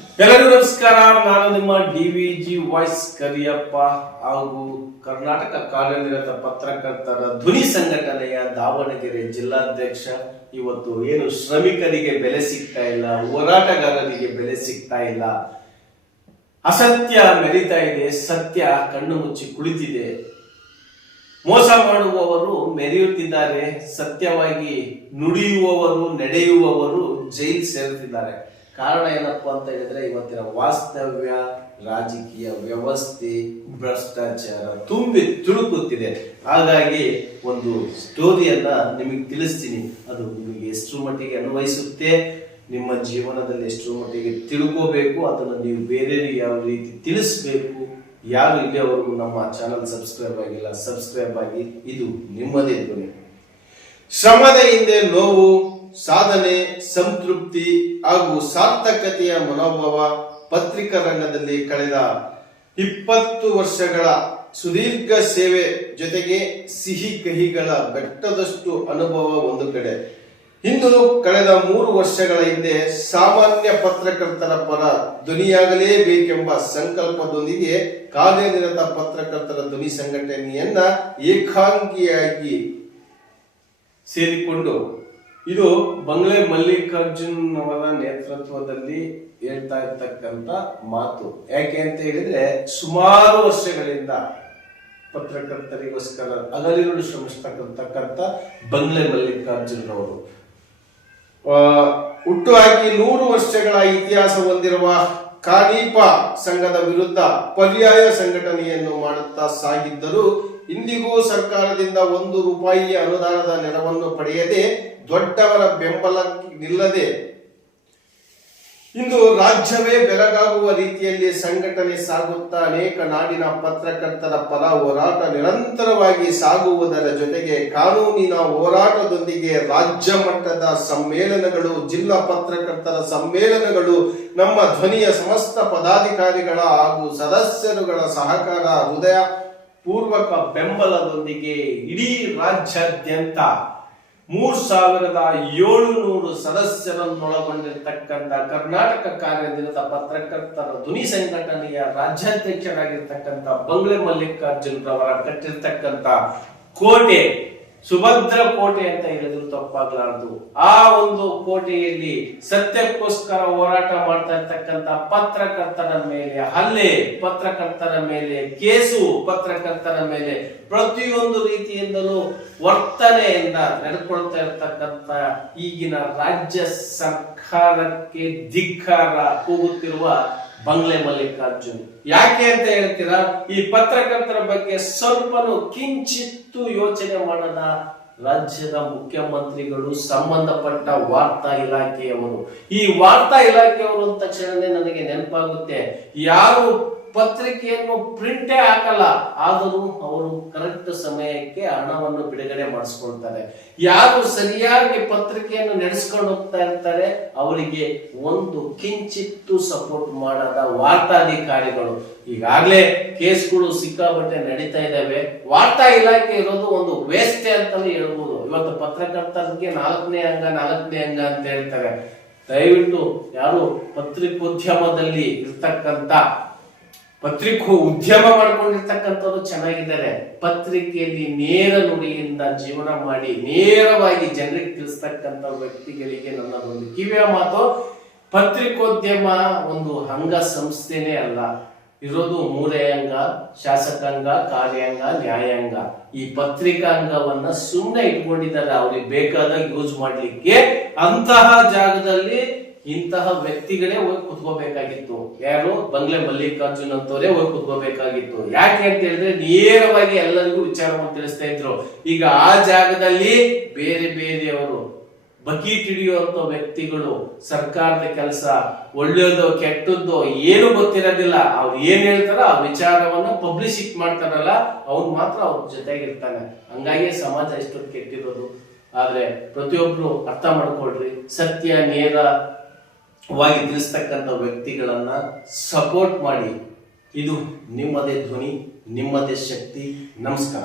ಎಲ್ಲರಿಗೂ ನಮಸ್ಕಾರ. ನಾನು ನಿಮ್ಮ ಡಿವಿಜಿ ವಾಯ್ಸ್ ಕರಿಯಪ್ಪ ಹಾಗೂ ಕರ್ನಾಟಕ ಕಾರ್ಯನಿರತ ಪತ್ರಕರ್ತರ ಧ್ವನಿ ಸಂಘಟನೆಯ ದಾವಣಗೆರೆ ಜಿಲ್ಲಾಧ್ಯಕ್ಷ. ಇವತ್ತು ಏನು ಶ್ರಮಿಕರಿಗೆ ಬೆಲೆ ಸಿಗ್ತಾ ಇಲ್ಲ, ಹೋರಾಟಗಾರರಿಗೆ ಬೆಲೆ ಸಿಗ್ತಾ ಇಲ್ಲ, ಅಸತ್ಯ ಮೆರಿತಾ ಇದೆ, ಸತ್ಯ ಕಣ್ಣು ಮುಚ್ಚಿ ಕುಳಿತಿದೆ, ಮೋಸ ಮಾಡುವವರು ಮೆರೆಯುತ್ತಿದ್ದಾರೆ, ಸತ್ಯವಾಗಿ ನುಡಿಯುವವರು ನಡೆಯುವವರು ಜೈಲ್ ಸೇರುತ್ತಿದ್ದಾರೆ. ಕಾರಣ ಏನಪ್ಪಾ ಅಂತ ಹೇಳಿದ್ರೆ ಇವತ್ತಿನ ವಾಸ್ತವ್ಯ ರಾಜಕೀಯ ವ್ಯವಸ್ಥೆ ಭ್ರಷ್ಟಾಚಾರ ತುಂಬಿ ತುಳುಕುತ್ತಿದೆ. ಹಾಗಾಗಿ ಒಂದು ಸ್ಟೋರಿಯನ್ನ ನಿಮಗೆ ತಿಳಿಸ್ತೀನಿ. ಅದು ನಿಮಗೆ ಎಷ್ಟರ ಮಟ್ಟಿಗೆ ಅನ್ವಯಿಸುತ್ತೆ, ನಿಮ್ಮ ಜೀವನದಲ್ಲಿ ಎಷ್ಟರ ಮಟ್ಟಿಗೆ ತಿಳ್ಕೋಬೇಕು, ಅದನ್ನು ನೀವು ಬೇರೆ ಯಾವ ರೀತಿ ತಿಳಿಸ್ಬೇಕು. ಯಾರು ಇಲ್ಲಿಯವರೆಗೂ ನಮ್ಮ ಚಾನಲ್ ಸಬ್ಸ್ಕ್ರೈಬ್ ಆಗಿಲ್ಲ, ಸಬ್ಸ್ಕ್ರೈಬ್ ಆಗಿ. ಇದು ನಿಮ್ಮದೇ ಧ್ವನಿ. ಶ್ರಮದ ಹಿಂದೆ ನೋವು, ಸಾಧನೆ, ಸಂತೃಪ್ತಿ ಹಾಗೂ ಸಾರ್ಥಕತೆಯ ಮನೋಭಾವ. ಪತ್ರಿಕಾ ರಂಗದಲ್ಲಿ ಕಳೆದ 20 ವರ್ಷಗಳ ಸುದೀರ್ಘ ಸೇವೆ ಜೊತೆಗೆ ಸಿಹಿ ಕಹಿಗಳ ಬೆಟ್ಟದಷ್ಟು ಅನುಭವ ಒಂದು ಕಡೆ. ಇಂದು ಕಳೆದ 3 ವರ್ಷಗಳ ಹಿಂದೆ ಸಾಮಾನ್ಯ ಪತ್ರಕರ್ತರ ಪರ ಧ್ವನಿಯಾಗಲೇಬೇಕೆಂಬ ಸಂಕಲ್ಪದೊಂದಿಗೆ ಕಾರ್ಯನಿರತ ಪತ್ರಕರ್ತರ ಧ್ವನಿ ಸಂಘಟನೆಯನ್ನ ಏಕಾಂಗಿಯಾಗಿ ಸೇರಿಕೊಂಡು, ಇದು ಬಂಗ್ಲೆ ಮಲ್ಲಿಕಾರ್ಜುನ್ ಅವರ ನೇತೃತ್ವದಲ್ಲಿ ಹೇಳ್ತಾ ಇರ್ತಕ್ಕಂಥ ಮಾತು. ಯಾಕೆ ಅಂತ ಹೇಳಿದ್ರೆ ಸುಮಾರು ವರ್ಷಗಳಿಂದ ಪತ್ರಕರ್ತರಿಗೋಸ್ಕರ ಹಗಲಿರುಳು ಶ್ರಮಿಸ್ತಕ್ಕಂಥ ಬಂಗ್ಲೆ ಮಲ್ಲಿಕಾರ್ಜುನ್ ಅವರು ಹುಟ್ಟುಹಾಕಿ 100 ವರ್ಷಗಳ ಇತಿಹಾಸ ಹೊಂದಿರುವ ಕಾನೀಪ ಸಂಘದ ವಿರುದ್ಧ ಪರ್ಯಾಯ ಸಂಘಟನೆಯನ್ನು ಮಾಡುತ್ತಾ ಸಾಗಿದ್ದರು. ಇಂದಿಗೂ ಸರ್ಕಾರದಿಂದ 1 ರೂಪಾಯಿಯ ಅನುದಾನದ ನೆರವನ್ನು ಪಡೆಯದೆ, ದೊಡ್ಡವರ ಬೆಂಬಲ ನಿಲ್ಲದೆ ಇಂದು ರಾಜ್ಯವೇ ಬೆಳಗಾಗುವ ರೀತಿಯಲ್ಲಿ ಸಂಘಟನೆ ಸಾಗುತ್ತಾ ಅನೇಕ ನಾಡಿನ ಪತ್ರಕರ್ತರ ಪರ ಹೋರಾಟ ನಿರಂತರವಾಗಿ ಸಾಗುವುದರ ಜೊತೆಗೆ ಕಾನೂನಿನ ಹೋರಾಟದೊಂದಿಗೆ ರಾಜ್ಯ ಮಟ್ಟದ ಸಮ್ಮೇಳನಗಳು, ಜಿಲ್ಲಾ ಪತ್ರಕರ್ತರ ಸಮ್ಮೇಳನಗಳು, ನಮ್ಮ ಧ್ವನಿಯ ಸಮಸ್ತ ಪದಾಧಿಕಾರಿಗಳ ಹಾಗೂ ಸದಸ್ಯರುಗಳ ಸಹಕಾರ, ಹೃದಯ ಪೂರ್ವಕ ಬೆಂಬಲದೊಂದಿಗೆ ಇಡೀ ರಾಜ್ಯಾದ್ಯಂತ 3700 ಸದಸ್ಯರನ್ನೊಳಗೊಂಡಿರ್ತಕ್ಕಂಥ ಕರ್ನಾಟಕ ಕಾರ್ಯನಿರತ ಪತ್ರಕರ್ತರ ಧ್ವನಿ ಸಂಘಟನೆಯ ರಾಜ್ಯಾಧ್ಯಕ್ಷರಾಗಿರ್ತಕ್ಕಂಥ ಬಂಗ್ಲೆ ಮಲ್ಲಿಕಾರ್ಜುನ್ ರವರ ಕಟ್ಟಿರ್ತಕ್ಕಂಥ ಕೋಟೆ, ಸುಭದ್ರ ಕೋಟೆ ಅಂತ ಹೇಳಿದ್ರು ತಪ್ಪಾಗಲಾರದು. ಆ ಒಂದು ಕೋಟೆಯಲ್ಲಿ ಸತ್ಯಕ್ಕೋಸ್ಕರ ಹೋರಾಟ ಮಾಡ್ತಾ ಇರ್ತಕ್ಕಂಥ ಪತ್ರಕರ್ತರ ಮೇಲೆ ಹಲ್ಲೆ, ಪತ್ರಕರ್ತರ ಮೇಲೆ ಕೇಸು, ಪತ್ರಕರ್ತರ ಮೇಲೆ ಪ್ರತಿಯೊಂದು ರೀತಿಯಿಂದಲೂ ವರ್ತನೆಯಿಂದ ನಡೆದುಕೊಳ್ತಾ ಇರ್ತಕ್ಕಂಥ ಈಗಿನ ರಾಜ್ಯ ಸರ್ಕಾರಕ್ಕೆ ಧಿಕ್ಕಾರ ಕೂಗುತ್ತಿರುವ ಬಂಗ್ಲೆ ಮಲ್ಲಿಕಾರ್ಜುನ್. ಯಾಕೆ ಅಂತ ಹೇಳ್ತೀರಾ? ಈ ಪತ್ರಕರ್ತರ ಬಗ್ಗೆ ಸ್ವಲ್ಪನೂ ಕಿಂಚಿತ್ತು ಯೋಚನೆ ಮಾಡದ ರಾಜ್ಯದ ಮುಖ್ಯಮಂತ್ರಿಗಳು, ಸಂಬಂಧಪಟ್ಟ ವಾರ್ತಾ ಇಲಾಖೆಯವರು. ಈ ವಾರ್ತಾ ಇಲಾಖೆಯವರು ಅಂದ ತಕ್ಷಣ ನನಗೆ ನೆನಪಾಗುತ್ತೆ, ಯಾರು ಪತ್ರಿಕೆಯನ್ನು ಪ್ರಿಂಟೇ ಹಾಕಲ್ಲ, ಆದರೂ ಅವರು ಕರೆಕ್ಟ್ ಸಮಯಕ್ಕೆ ಹಣವನ್ನು ಬಿಡುಗಡೆ ಮಾಡಿಸ್ಕೊಳ್ತಾರೆ. ಯಾರು ಸರಿಯಾಗಿ ಪತ್ರಿಕೆಯನ್ನು ನಡೆಸ್ಕೊಂಡು ಹೋಗ್ತಾ ಇರ್ತಾರೆ, ಅವರಿಗೆ ಒಂದು ಕಿಂಚಿತ್ತು ಸಪೋರ್ಟ್ ಮಾಡದ ವಾರ್ತಾಧಿಕಾರಿಗಳು. ಈಗಾಗಲೇ ಕೇಸ್ಗಳು ಸಿಕ್ಕಾಪಟ್ಟೆ ನಡೀತಾ ಇದ್ದಾವೆ. ವಾರ್ತಾ ಇಲಾಖೆ ಇರೋದು ಒಂದು ವೇಸ್ಟ್ ಅಂತಾನೆ ಹೇಳ್ಬೋದು. ಇವತ್ತು ಪತ್ರಕರ್ತರಿಗೆ 4ನೇ ಅಂಗ ಅಂತ ಹೇಳ್ತಾರೆ. ದಯವಿಟ್ಟು ಯಾರು ಪತ್ರಿಕೋದ್ಯಮದಲ್ಲಿ ಇರ್ತಕ್ಕಂಥ ಉದ್ಯಮ ಮಾಡ್ಕೊಂಡಿರ್ತಕ್ಕಂಥವ್ರು ಚೆನ್ನಾಗಿದ್ದಾರೆ. ಪತ್ರಿಕೆಯಲ್ಲಿ ನೇರ ನುಡಿಯಿಂದ ಜೀವನ ಮಾಡಿ ನೇರವಾಗಿ ಜನರಿಗೆ ತಿಳಿಸ್ತಕ್ಕಂಥ ವ್ಯಕ್ತಿಗಳಿಗೆ ನನ್ನದೊಂದು ಕಿವಿಯ ಮಾತು, ಪತ್ರಿಕೋದ್ಯಮ ಒಂದು ಅಂಗ ಸಂಸ್ಥೆನೇ ಅಲ್ಲ, ಇರೋದು 3 ಅಂಗ: ಶಾಸಕಾಂಗ, ಕಾರ್ಯಾಂಗ, ನ್ಯಾಯಾಂಗ. ಈ ಪತ್ರಿಕಾಂಗವನ್ನ ಸುಮ್ಮನೆ ಇಟ್ಕೊಂಡಿದ್ದಾರೆ ಅವ್ರಿಗೆ ಬೇಕಾದಾಗ ಯೂಸ್ ಮಾಡ್ಲಿಕ್ಕೆ. ಅಂತಹ ಜಾಗದಲ್ಲಿ ಇಂತಹ ವ್ಯಕ್ತಿಗಳೇ ಹೋಗಿ ಕುತ್ಕೋಬೇಕಾಗಿತ್ತು. ಯಾರು? ಬಂಗ್ಲೆ ಮಲ್ಲಿಕಾರ್ಜುನ್ ಅಂತವರೇ ಹೋಗಿ ಕುತ್ಕೋಬೇಕಾಗಿತ್ತು. ಯಾಕೆ ಅಂತ ಹೇಳಿದ್ರೆ ನೇರವಾಗಿ ಎಲ್ಲರಿಗೂ ವಿಚಾರವನ್ನು ತಿಳಿಸ್ತಾ ಇದ್ರು. ಈಗ ಆ ಜಾಗದಲ್ಲಿ ಬೇರೆಯವರು ಬಕೀಟ್ ಹಿಡಿಯುವಂತ ವ್ಯಕ್ತಿಗಳು, ಸರ್ಕಾರದ ಕೆಲಸ ಒಳ್ಳೆಯದೋ ಕೆಟ್ಟದ್ದೋ ಏನು ಗೊತ್ತಿರೋದಿಲ್ಲ, ಅವ್ರು ಏನ್ ಹೇಳ್ತಾರ ಆ ವಿಚಾರವನ್ನ ಪಬ್ಲಿಸಿಟಿ ಮಾಡ್ತಾರಲ್ಲ, ಅವ್ನು ಮಾತ್ರ ಅವ್ರ ಜೊತೆಗಿರ್ತಾನೆ. ಹಂಗಾಗಿ ಸಮಾಜ ಇಷ್ಟೊಂದು ಕೆಟ್ಟಿರೋದು. ಆದ್ರೆ ಪ್ರತಿಯೊಬ್ರು ಅರ್ಥ ಮಾಡ್ಕೊಳ್ರಿ, ಸತ್ಯ ನೇರವಾಗಿ ತಿಳಿಸ್ತಕ್ಕಂಥ ವ್ಯಕ್ತಿಗಳನ್ನ ಸಪೋರ್ಟ್ ಮಾಡಿ. ಇದು ನಿಮ್ಮದೇ ಧ್ವನಿ, ನಿಮ್ಮದೇ ಶಕ್ತಿ. ನಮಸ್ಕಾರ.